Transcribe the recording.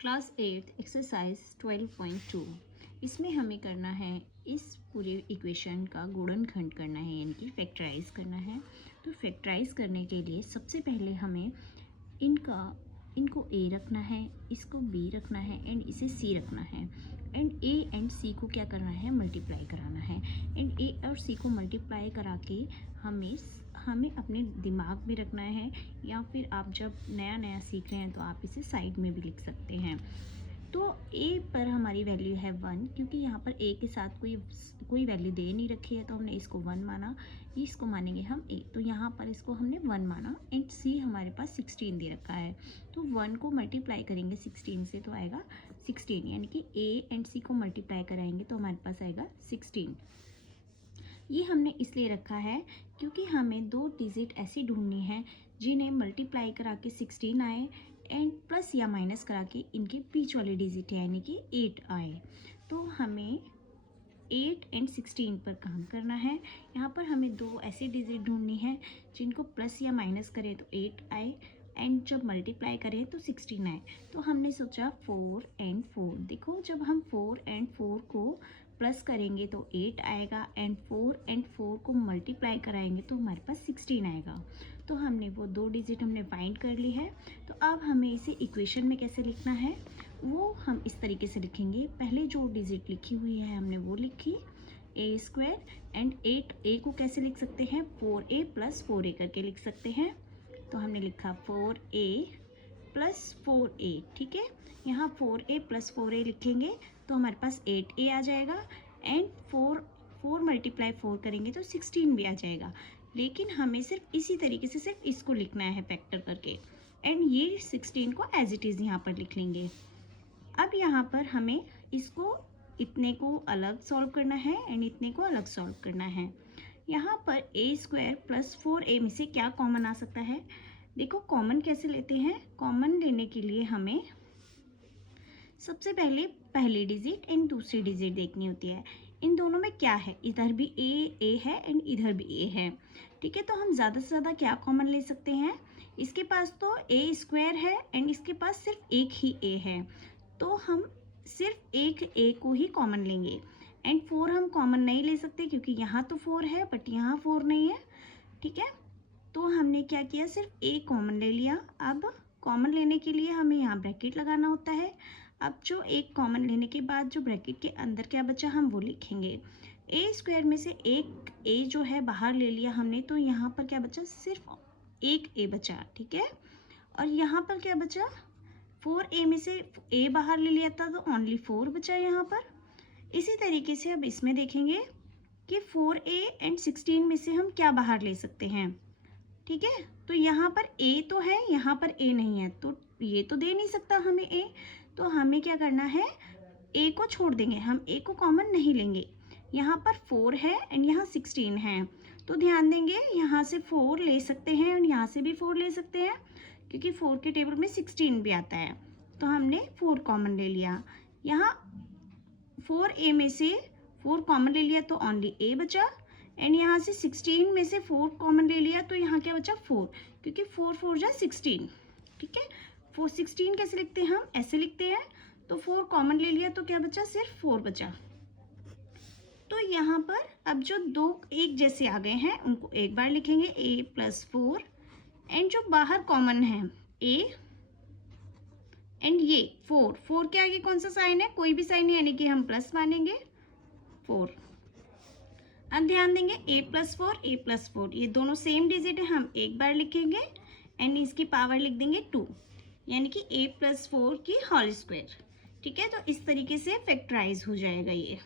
Class 8 exercise 12.2। इसमें हमें करना है इस पूरे इक्वेशन का गुणनखंड करना है, यानी कि फैक्टराइज करना है। तो फैक्टराइज करने के लिए सबसे पहले हमें इनको a रखना है, इसको b रखना है एंड इसे c रखना है। एंड a एंड c को क्या करना है, मल्टीप्लाई कराना है। एंड a और c को मल्टीप्लाई करा के हमें अपने दिमाग में रखना है, या फिर आप जब नया नया सीख रहे हैं तो आप इसे साइड में भी लिख सकते हैं। तो a पर हमारी वैल्यू है 1, क्योंकि यहाँ पर a के साथ कोई वैल्यू दे नहीं रखी है तो हमने इसको 1 माना, इसको मानेंगे हम a। तो यहाँ पर इसको हमने 1 माना। एंड c हमारे पास 16 दे रखा है, तो 1 को मल्टीप्लाई करेंगे 16 से तो आएगा 16, यानी कि a एंड c को मल्टीप्लाई कराएंगे तो हमारे पास आएगा 16। ये हमने इसलिए रखा है क्योंकि हमें दो डिजिट ऐसी ढूंढनी है जिन्हें मल्टीप्लाई करा के 16 आए एंड प्लस या माइनस करा के इनके बीच वाले डिजिट है, यानी कि 8 आए। तो हमें 8 एंड 16 पर काम करना है। यहाँ पर हमें दो ऐसे डिजिट ढूंढनी है जिनको प्लस या माइनस करें तो 8 आए एंड जब मल्टीप्लाई करें तो 16 आए। तो हमने सोचा 4 एंड 4। देखो, जब हम 4 एंड 4 को प्लस करेंगे तो 8 आएगा एंड 4 एंड 4 को मल्टीप्लाई कराएंगे तो हमारे पास 16 आएगा। तो हमने वो दो डिजिट हमने फाइंड कर ली है। तो अब हमें इसे इक्वेशन में कैसे लिखना है वो हम इस तरीके से लिखेंगे। पहले जो डिजिट लिखी हुई है हमने वो लिखी a² एंड 8a को कैसे लिख सकते हैं, 4a + 4a करके लिख सकते हैं। तो हमने लिखा 4a + 4a, ठीक है। यहाँ 4a + 4a लिखेंगे तो हमारे पास 8a आ जाएगा एंड 4 मल्टीप्लाई 4 करेंगे तो 16 भी आ जाएगा। लेकिन हमें सिर्फ इसी तरीके से सिर्फ इसको लिखना है फैक्टर करके, एंड ये 16 को एज इट इज़ यहाँ पर लिख लेंगे। अब यहाँ पर हमें इसको इतने को अलग सॉल्व करना है एंड इतने को अलग सॉल्व करना है। यहाँ पर a² + 4a में से क्या कॉमन आ सकता है। देखो, कॉमन कैसे लेते हैं। कॉमन लेने के लिए हमें सबसे पहले पहली डिजिट एंड दूसरी डिजिट देखनी होती है। इन दोनों में क्या है, इधर भी a है एंड इधर भी a है, ठीक है। तो हम ज़्यादा से ज़्यादा क्या कॉमन ले सकते हैं। इसके पास तो a² है एंड इसके पास सिर्फ एक ही a है, तो हम सिर्फ एक a को ही कॉमन लेंगे। एंड 4 हम कॉमन नहीं ले सकते क्योंकि यहाँ तो 4 है बट यहाँ 4 नहीं है, ठीक है। तो हमने क्या किया, सिर्फ a कॉमन ले लिया। अब कॉमन लेने के लिए हमें यहाँ ब्रैकेट लगाना होता है। अब जो एक कॉमन लेने के बाद जो ब्रैकेट के अंदर क्या बचा हम वो लिखेंगे। a² में से एक a जो है बाहर ले लिया हमने, तो यहाँ पर क्या बचा, सिर्फ एक a बचा, ठीक है। और यहाँ पर क्या बचा, 4a में से a बाहर ले लिया था तो ओनली 4 बचा यहाँ पर। इसी तरीके से अब इसमें देखेंगे कि 4a एंड 16 में से हम क्या बाहर ले सकते हैं, ठीक है। तो यहाँ पर a तो है, यहाँ पर a नहीं है, तो ये तो दे नहीं सकता हमें a। तो हमें क्या करना है, a को छोड़ देंगे, हम a को कॉमन नहीं लेंगे। यहाँ पर 4 है एंड यहाँ 16 है, तो ध्यान देंगे यहाँ से 4 ले सकते हैं और यहाँ से भी 4 ले सकते हैं क्योंकि 4 के टेबल में 16 भी आता है। तो हमने 4 कॉमन ले लिया। यहाँ 4a में से 4 कॉमन ले लिया तो ओनली a बचा एंड यहाँ से 16 में से 4 कॉमन ले लिया तो यहाँ क्या बचा, 4, क्योंकि 4 4 जा 16, ठीक है। 16 कैसे लिखते हैं, हम ऐसे लिखते हैं। तो 4 कॉमन ले लिया तो क्या बचा, सिर्फ 4 बचा। तो यहाँ पर अब जो दो एक जैसे आ गए हैं उनको एक बार लिखेंगे, a + 4 एंड जो बाहर कॉमन है a एंड ये 4 के आगे कौन सा साइन है, कोई भी साइन है, यानी कि हम प्लस मानेंगे 4। अब ध्यान देंगे a + 4 ये दोनों सेम डिजिट है, हम एक बार लिखेंगे एंड इसकी पावर लिख देंगे 2, यानी कि a + 4 की होल स्क्वायर, ठीक है। तो इस तरीके से फैक्टराइज हो जाएगा ये।